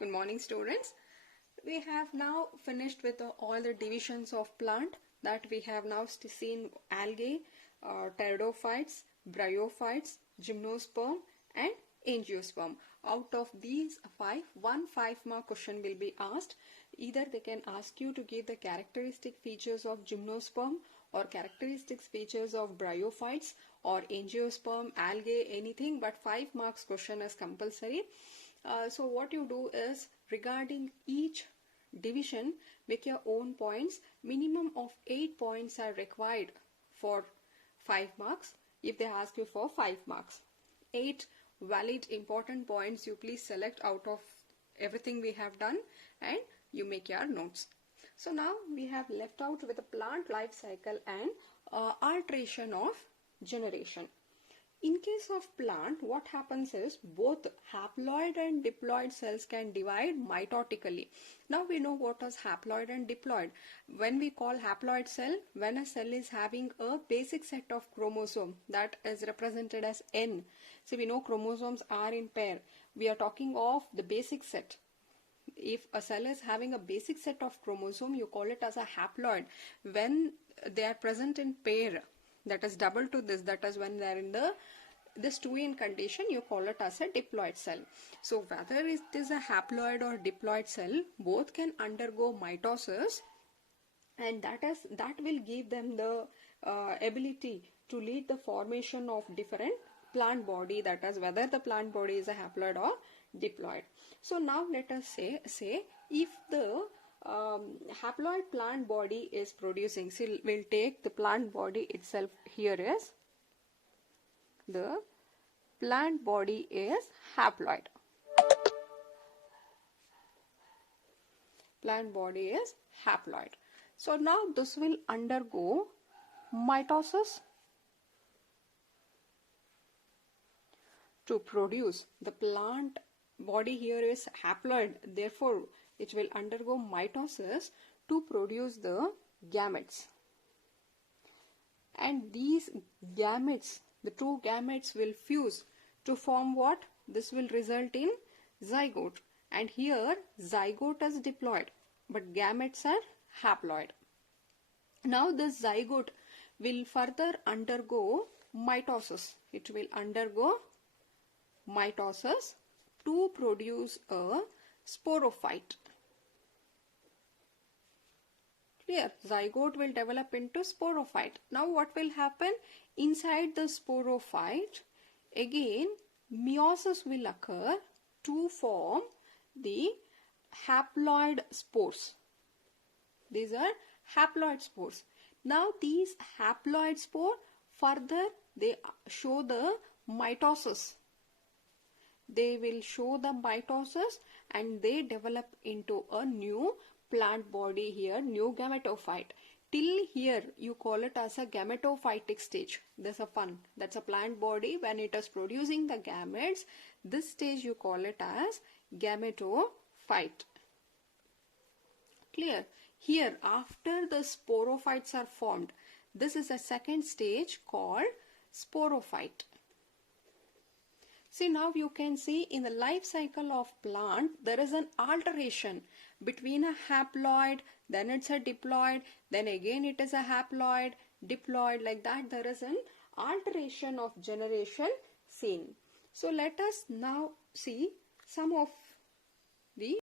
Good morning, students. We have now finished with all the divisions of plant that we have now seen: algae, pteridophytes, bryophytes, gymnosperm and angiosperm. Out of these five, one 5-mark question will be asked. Either they can ask you to give the characteristic features of gymnosperm or characteristic features of bryophytes or angiosperm, algae, anything, but 5 marks question is compulsory. So what you do is, regarding each division, make your own points. Minimum of 8 points are required for 5 marks if they ask you for 5 marks. 8 valid important points you please select out of everything we have done and you make your notes. So now we have left out with the plant life cycle and alteration of generation. In case of plant, what happens is both haploid and diploid cells can divide mitotically. Now we know what is haploid and diploid. When we call haploid cell, when a cell is having a basic set of chromosome that is represented as N. So we know chromosomes are in pair. We are talking of the basic set. If a cell is having a basic set of chromosome, you call it as a haploid. When they are present in pair, that is double to this, that is when they are in this 2n condition, you call it as a diploid cell. So whether it is a haploid or diploid cell, both can undergo mitosis, and that will give them the ability to lead the formation of different plant body, that is whether the plant body is a haploid or diploid. So now let us say if the haploid plant body is producing, so we'll take the plant body itself. Here is the plant body is haploid. Plant body is haploid. So now this will undergo mitosis to produce. The plant body here is haploid, therefore it will undergo mitosis to produce the gametes. And these gametes, the two gametes will fuse to form what? This will result in zygote. And here zygote is diploid, but gametes are haploid. Now this zygote will further undergo mitosis. It will undergo mitosis to produce a sporophyte. Clear? Zygote will develop into sporophyte. Now what will happen? Inside the sporophyte, again meiosis will occur to form the haploid spores. These are haploid spores. Now these haploid spore further they show the mitosis. They will show the mitosis and they develop into a new plant body here, new gametophyte. Till here you call it as a gametophytic stage. That's a fun. That's a plant body when it is producing the gametes. This stage you call it as gametophyte. Clear? Here after the sporophytes are formed, this is a second stage called sporophyte. See, now you can see in the life cycle of plant, there is an alteration between a haploid, then it's a diploid, then again it is a haploid, diploid, like that there is an alteration of generation seen. So let us now see some of the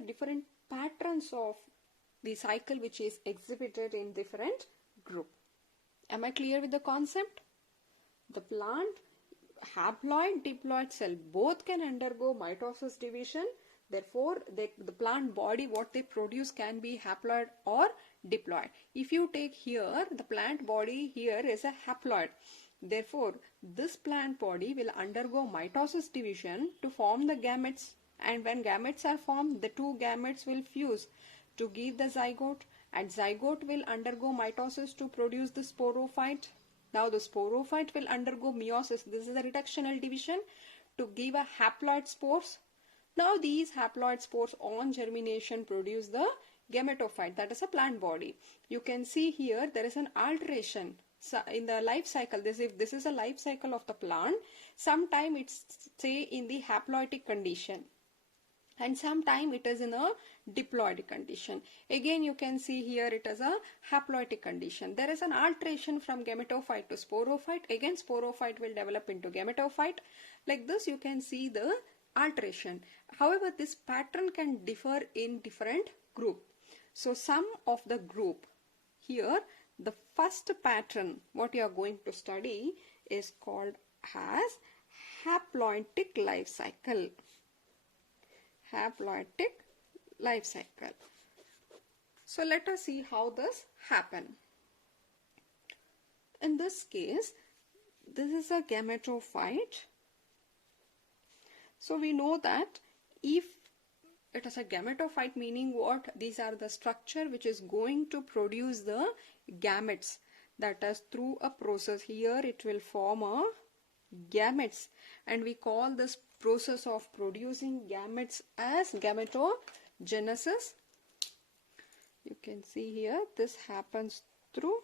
different patterns of the cycle which is exhibited in different group. Am I clear with the concept? The plant, haploid, diploid cell, both can undergo mitosis division. Therefore, the plant body, what they produce can be haploid or diploid. If you take here, the plant body here is a haploid. Therefore, this plant body will undergo mitosis division to form the gametes. And when gametes are formed, the two gametes will fuse to give the zygote. And zygote will undergo mitosis to produce the sporophyte. Now the sporophyte will undergo meiosis. This is the reductional division to give a haploid spores. Now these haploid spores on germination produce the gametophyte, that is a plant body. You can see here there is an alteration. So in the life cycle, if this is a life cycle of the plant, sometime it's say in the haploidic condition, and sometime it is in a diploidic condition. Again you can see here it is a haploidic condition. There is an alteration from gametophyte to sporophyte. Again sporophyte will develop into gametophyte. Like this you can see the alteration. However, this pattern can differ in different group. So some of the group here, the first pattern what you are going to study is called as haploidic life cycle. Haploidic life cycle. So let us see how this happen. In this case, this is a gametophyte. So we know that if it is a gametophyte, meaning what? These are the structure which is going to produce the gametes. That is through a process. Here it will form a gametes, and we call this process of producing gametes as gametogenesis. You can see here this happens through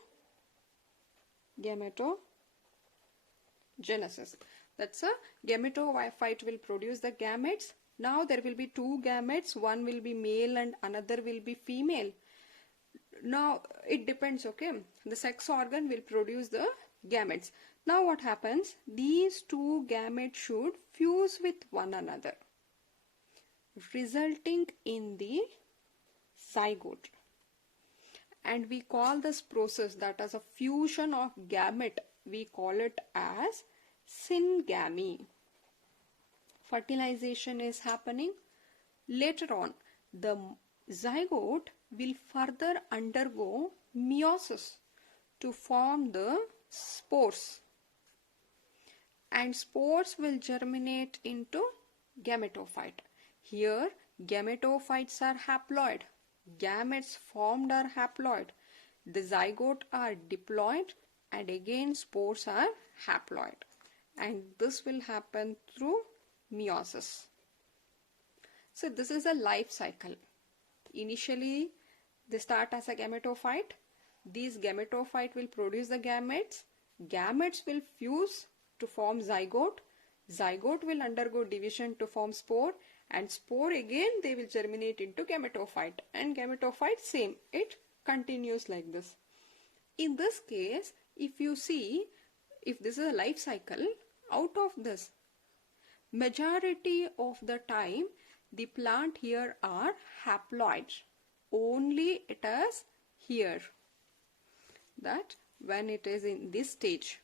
gametogenesis. That's a gametophyte will produce the gametes. Now there will be two gametes, one will be male and another will be female. Now it depends, okay. The sex organ will produce the gametes. Now what happens? These two gametes should fuse with one another, resulting in the zygote. And we call this process, that is a fusion of gamete, we call it as syngamy. Fertilization is happening. Later on, the zygote will further undergo meiosis to form the spores, and spores will germinate into gametophyte. Here gametophytes are haploid, gametes formed are haploid, the zygote are diploid, and again spores are haploid, and this will happen through meiosis. So this is a life cycle. Initially they start as a gametophyte. These gametophyte will produce the gametes. Gametes will fuse to form zygote. Zygote will undergo division to form spore, and spore again they will germinate into gametophyte, and gametophyte same, it continues like this. In this case, if you see, if this is a life cycle, out of this, majority of the time the plant here are haploid. Only it is here that when it is in this stage,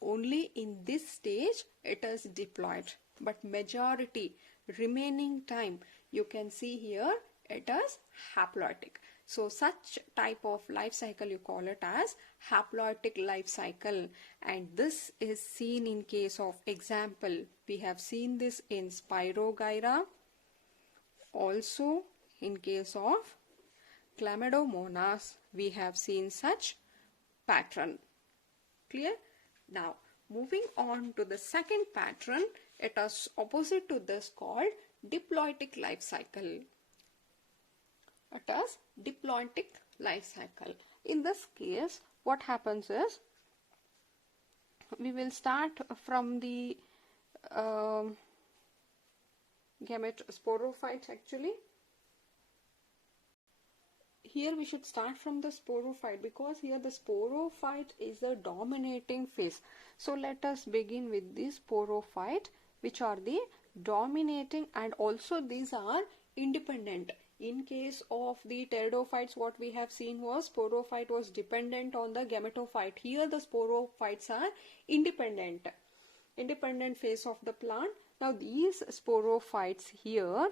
only in this stage it is diploid, but majority remaining time you can see here it is haploidic. So such type of life cycle you call it as haploidic life cycle, and this is seen in case of, example, we have seen this in Spirogyra, also in case of Chlamydomonas we have seen such pattern. Clear? Now moving on to the second pattern, it is opposite to this called diploidic life cycle. It is diploidic life cycle. In this case what happens is, we will start from the gamete sporophytes actually. Here we should start from the sporophyte, because here the sporophyte is the dominating phase. So let us begin with the sporophyte, which are the dominating, and also these are independent. In case of the pteridophytes, what we have seen was sporophyte was dependent on the gametophyte. Here the sporophytes are independent phase of the plant. Now these sporophytes here,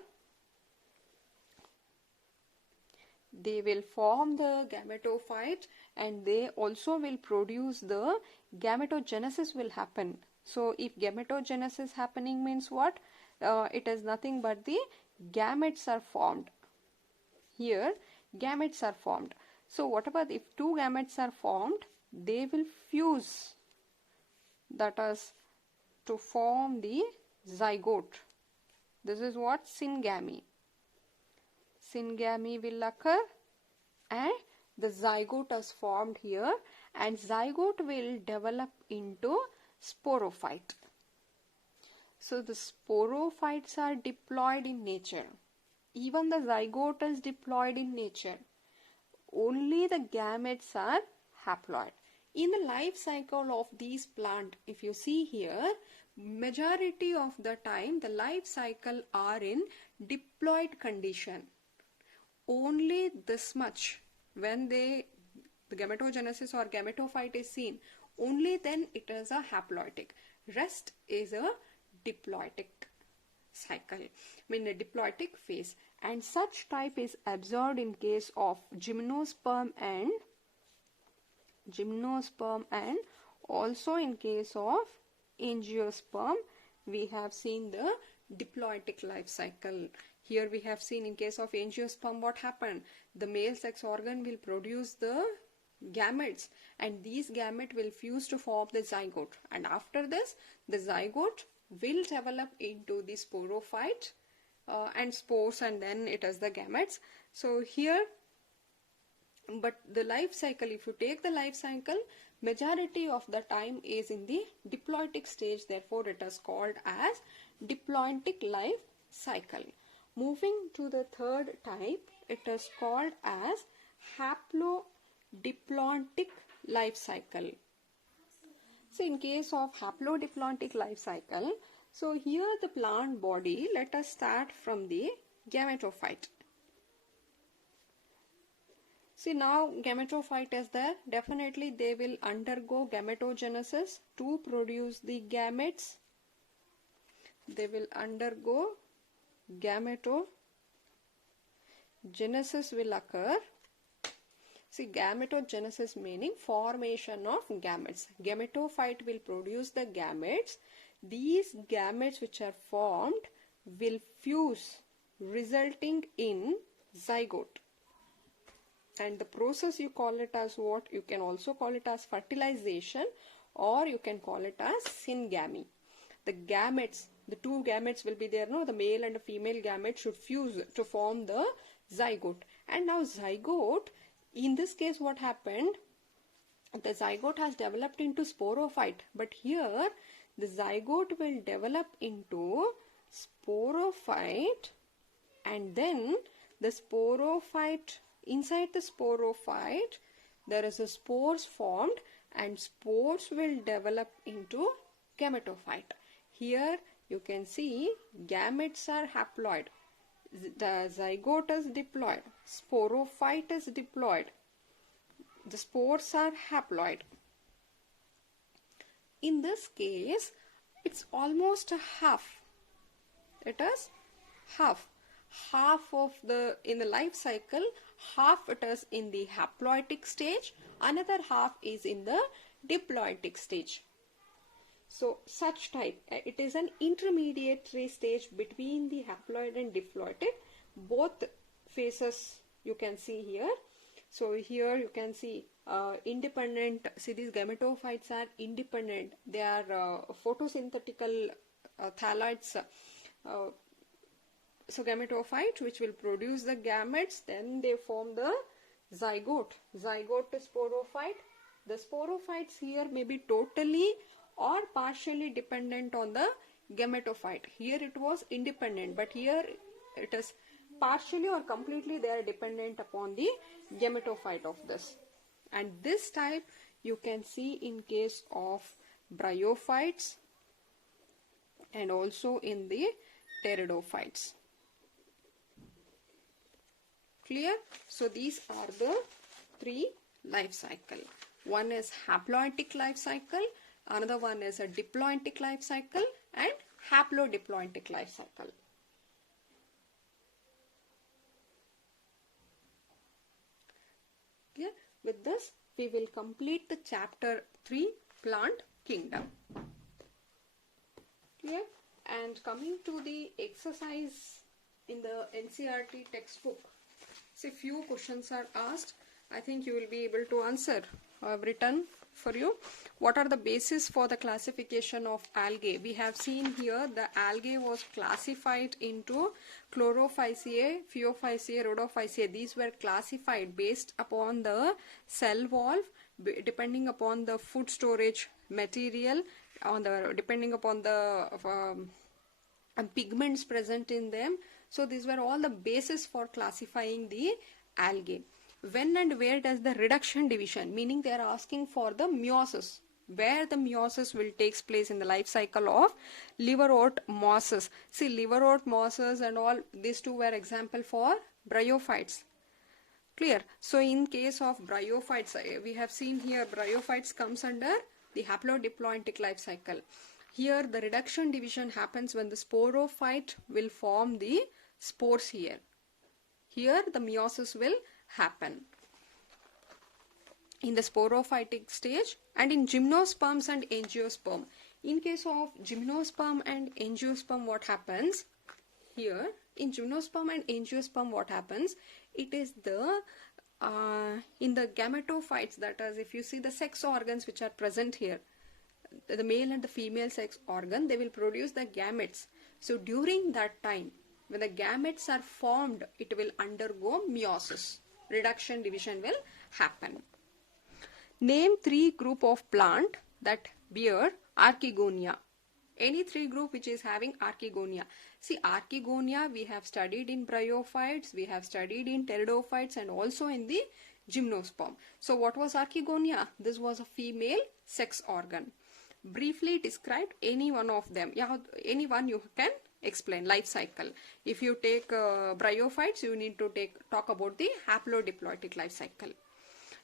they will form the gametophyte, and they also will produce the gametogenesis will happen. So if gametogenesis happening means what? It is nothing but the gametes are formed. Here gametes are formed. So whatever, if two gametes are formed, they will fuse, that is to form the zygote. This is what? Syngamy. Syngamy will occur, and the zygote is formed here, and zygote will develop into sporophyte. So the sporophytes are diploid in nature. Even the zygote is diploid in nature. Only the gametes are haploid. In the life cycle of these plant, if you see here, majority of the time the life cycle are in diploid condition. Only this much, when the gametogenesis or gametophyte is seen, only then it is a haploidic. Rest is a diploidic cycle, a diploidic phase, and such type is observed in case of gymnosperm and also in case of angiosperm. We have seen the diploidic life cycle. Here we have seen in case of angiosperm what happened. The male sex organ will produce the gametes, and these gametes will fuse to form the zygote, and after this the zygote will develop into the sporophyte and spores, and then it is the gametes. So here, but the life cycle, if you take the life cycle, majority of the time is in the diploidic stage, therefore it is called as diploidic life cycle. Moving to the third type, it is called as haplodiploidic life cycle. So in case of haplodiploidic life cycle, so here the plant body, let us start from the gametophyte. See, now gametophyte is there. Definitely they will undergo gametogenesis to produce the gametes. They will undergo gametogenesis will occur. See, gametogenesis meaning formation of gametes. Gametophyte will produce the gametes. These gametes which are formed will fuse, resulting in zygote. And the process, you call it as what? You can also call it as fertilization, or you can call it as syngamy. The gametes, the two gametes will be there, no? The male and the female gamete should fuse to form the zygote. And now zygote, in this case what happened? The zygote has developed into sporophyte, but here the zygote will develop into sporophyte, and then the sporophyte, inside the sporophyte there is a spores formed, and spores will develop into gametophyte. Here you can see gametes are haploid, the zygote is diploid, sporophyte is diploid, the spores are haploid. In this case, it's almost a half. It is half. Half of the, in the life cycle, half it is in the haploidic stage, another half is in the diploidic stage. So such type, it is an intermediary stage between the haploid and diploidic. Both phases you can see here. So here you can see independent, see these gametophytes are independent. They are photosynthetical thalloids. So gametophyte which will produce the gametes, then they form the zygote. Zygote to sporophyte. The sporophytes here may be totally or partially dependent on the gametophyte. Here it was independent, but here it is partially or completely they are dependent upon the gametophyte of this. And this type you can see in case of bryophytes and also in the pteridophytes. Clear? So these are the three life cycle. One is haploidic life cycle, another one is a diploidic life cycle, and haplodiploidic life cycle. Clear? With this we will complete the chapter 3, plant kingdom. Clear? And coming to the exercise in the NCERT textbook, see few questions are asked. I think you will be able to answer. I have written for you. What are the basis for the classification of algae? We have seen here the algae was classified into Chlorophyceae, Phaeophyceae, Rhodophyceae. These were classified based upon the cell wall, depending upon the food storage material, depending upon the pigments present in them. So these were all the basis for classifying the algae. When and where does the reduction division, meaning they are asking for the meiosis, where the meiosis will takes place in the life cycle of liverwort mosses. See, liverwort mosses and all, these two were example for bryophytes. Clear? So in case of bryophytes, we have seen here bryophytes comes under the haplodiploidic life cycle. Here the reduction division happens when the sporophyte will form the spores here. Here the meiosis will happen in the sporophytic stage and in gymnosperms and angiosperm. In case of gymnosperm and angiosperm, what happens here? In gymnosperm and angiosperm, what happens? It is the in the gametophytes, that is, if you see the sex organs which are present here, the male and the female sex organ, they will produce the gametes. So during that time, when the gametes are formed, it will undergo meiosis. Reduction division will happen. Name 3 group of plant that bear archegonia. Any 3 group which is having archegonia. See, archegonia we have studied in bryophytes, we have studied in pteridophytes and also in the gymnosperm. So what was archegonia? This was a female sex organ. Briefly describe any one of them. Yeah, any one you can explain. Life cycle. If you take bryophytes, you need to talk about the haplodiploidic life cycle.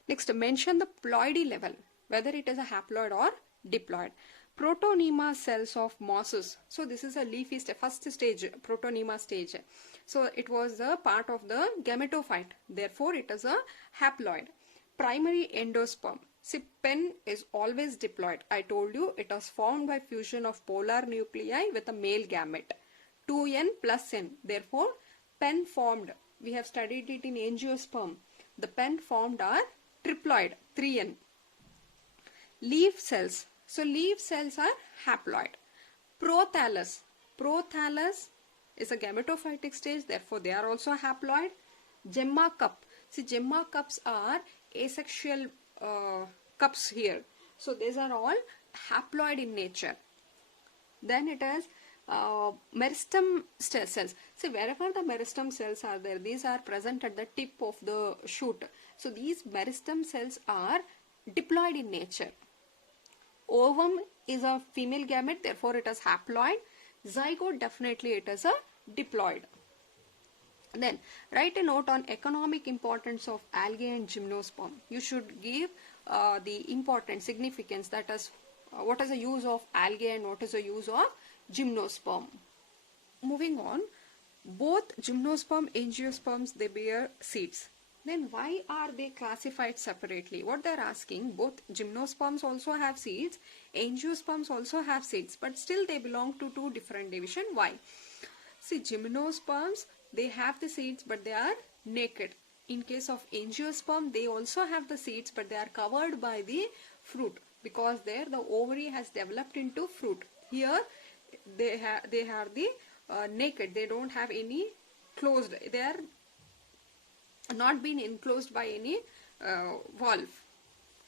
Next, mention the ploidy level, whether it is a haploid or diploid. Protonema cells of mosses. So this is a leafy first stage, protonema stage. So it was a part of the gametophyte. Therefore, it is a haploid. Primary endosperm. See, pen is always diploid. I told you it was formed by fusion of polar nuclei with a male gamete. 2n plus n. Therefore, pen formed. We have studied it in angiosperm. The pen formed are triploid, 3n. Leaf cells. So leaf cells are haploid. Prothallus. Prothallus is a gametophytic stage. Therefore, they are also haploid. Gemma cup. See, gemma cups are asexual cups here. So these are all haploid in nature. Then it is meristem cells. See, wherever the meristem cells are there, these are present at the tip of the shoot. So these meristem cells are diploid in nature. Ovum is a female gamete, therefore it is haploid. Zygote, definitely it is a diploid. Then write a note on economic importance of algae and gymnosperm. You should give the important significance, that is what is the use of algae and what is the use of gymnosperm. Moving on, both gymnosperm and angiosperms, they bear seeds. Then why are they classified separately? What they are asking, both gymnosperms also have seeds, angiosperms also have seeds, but still they belong to 2 different divisions. Why? See, gymnosperms, they have the seeds but they are naked. In case of angiosperm, they also have the seeds but they are covered by the fruit, because there the ovary has developed into fruit. Here they are the naked. They don't have any closed. They are not been enclosed by any valve.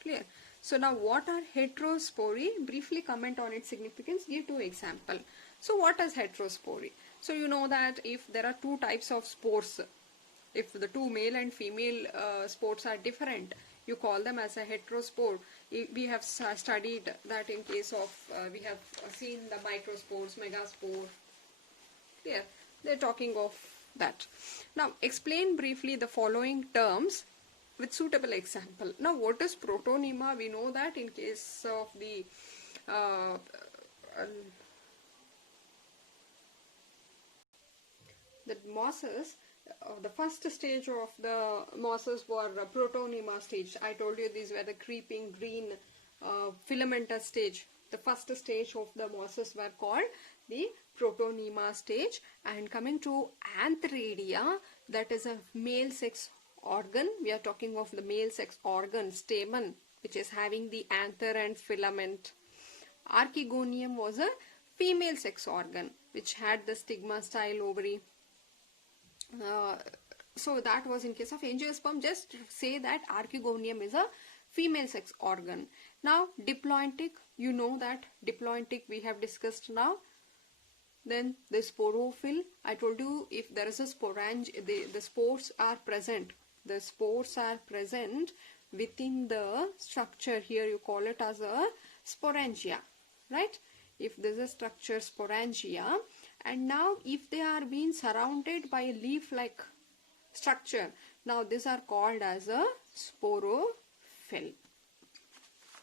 Clear? So now what are heterospory? Briefly comment on its significance. Give 2 examples. So what is heterospory? So you know that if there are 2 types of spores, if the 2 male and female spores are different, you call them as a heterospore. We have studied that in case of, we have seen the microspores, megaspore. Clear? They're talking of that. Now explain briefly the following terms with suitable example. Now what is protonema? We know that in case of the mosses, the first stage of the mosses were protonema stage. I told you these were the creeping green filamentous stage. The first stage of the mosses were called the protonema stage. And coming to antheridia, that is a male sex organ. We are talking of the male sex organ, stamen, which is having the anther and filament. Archegonium was a female sex organ which had the stigma style ovary. So that was in case of angiosperm. Just say that archegonium is a female sex organ. Now diploitic, you know that diploitic we have discussed now. Then the sporophyll, I told you if there is a sporange, the spores are present. The spores are present within the structure. Here you call it as a sporangia, right? If this is structure sporangia, and now if they are being surrounded by a leaf-like structure, now these are called as a sporophyll.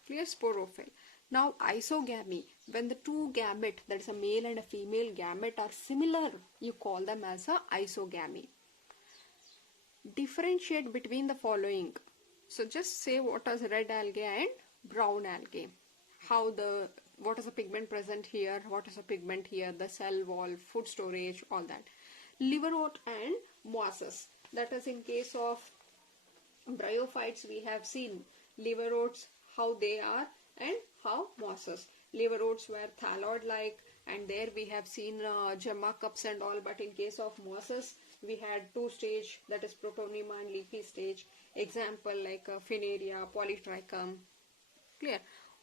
Clear? Sporophyll. Now isogamy, when the two gamete, that is a male and a female gamete, are similar, you call them as a isogamy. Differentiate between the following. So just say what is red algae and brown algae. What is the pigment present here, what is the pigment here, the cell wall, food storage, all that. Liverwort and mosses. That is in case of bryophytes we have seen liverworts, how they are, and how mosses. Liverworts were thalloid-like, and there we have seen gemma cups and all, but in case of mosses we had two stage, that is protonema and leafy stage. Example like Phaneria, Polytrichum. Clear?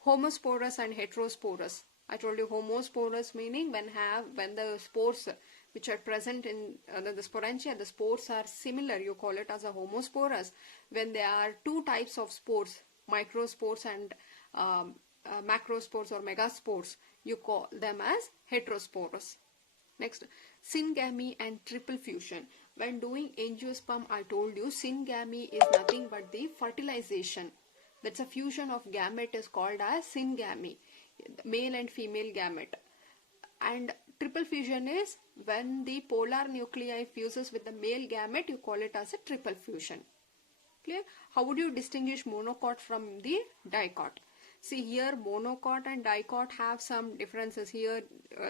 Homosporous and heterosporous. I told you homosporous meaning when the spores which are present in the sporangia, the spores are similar, you call it as a homosporous. When there are two types of spores, microspores and macrospores or megaspores, you call them as heterosporous. Next, syngamy and triple fusion. When doing angiosperm, I told you syngamy is nothing but the fertilization. That's a fusion of gamete is called as syngamy, male and female gamete. And triple fusion is when the polar nuclei fuses with the male gamete, you call it as a triple fusion. Clear? How would you distinguish monocot from the dicot? See here, monocot and dicot have some differences. Here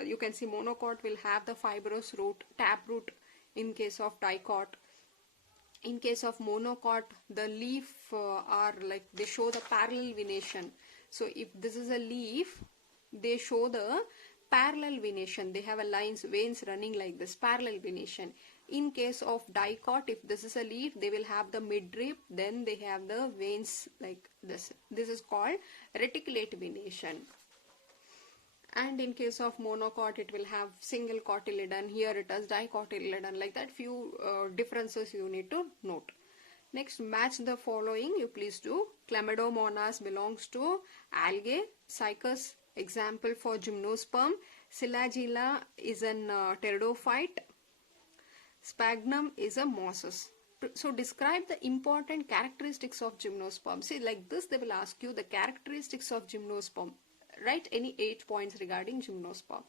you can see monocot will have the fibrous root, taproot in case of dicot. In case of monocot, the leaf are like, they show the parallel venation. So if this is a leaf, they show the parallel venation. They have a lines, veins running like this, parallel venation. In case of dicot, if this is a leaf, they will have the midrib, then they have the veins like this. This is called reticulate venation. And in case of monocot, it will have single cotyledon. Here it has dicotyledon. Like that, few differences you need to note. Next, match the following. You please do. Chlamydomonas belongs to algae. Cycas, example for gymnosperm. Silagilla is an pteridophyte. Sphagnum is a mosses. So describe the important characteristics of gymnosperm. See, like this they will ask you the characteristics of gymnosperm. Write any 8 points regarding gymnosperm.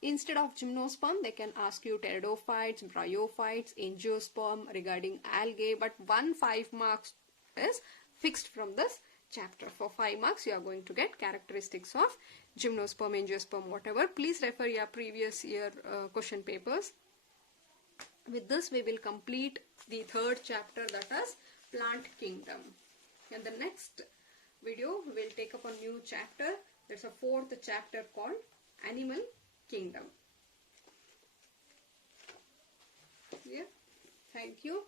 Instead of gymnosperm, they can ask you pteridophytes, bryophytes, angiosperm regarding algae. But 5 marks is fixed from this chapter. For 5 marks, you are going to get characteristics of gymnosperm, angiosperm, whatever. Please refer your previous year question papers. With this, we will complete the 3rd chapter, that is plant kingdom. In the next video, we will take up a new chapter. There's a 4th chapter called animal kingdom. Yeah. Thank you.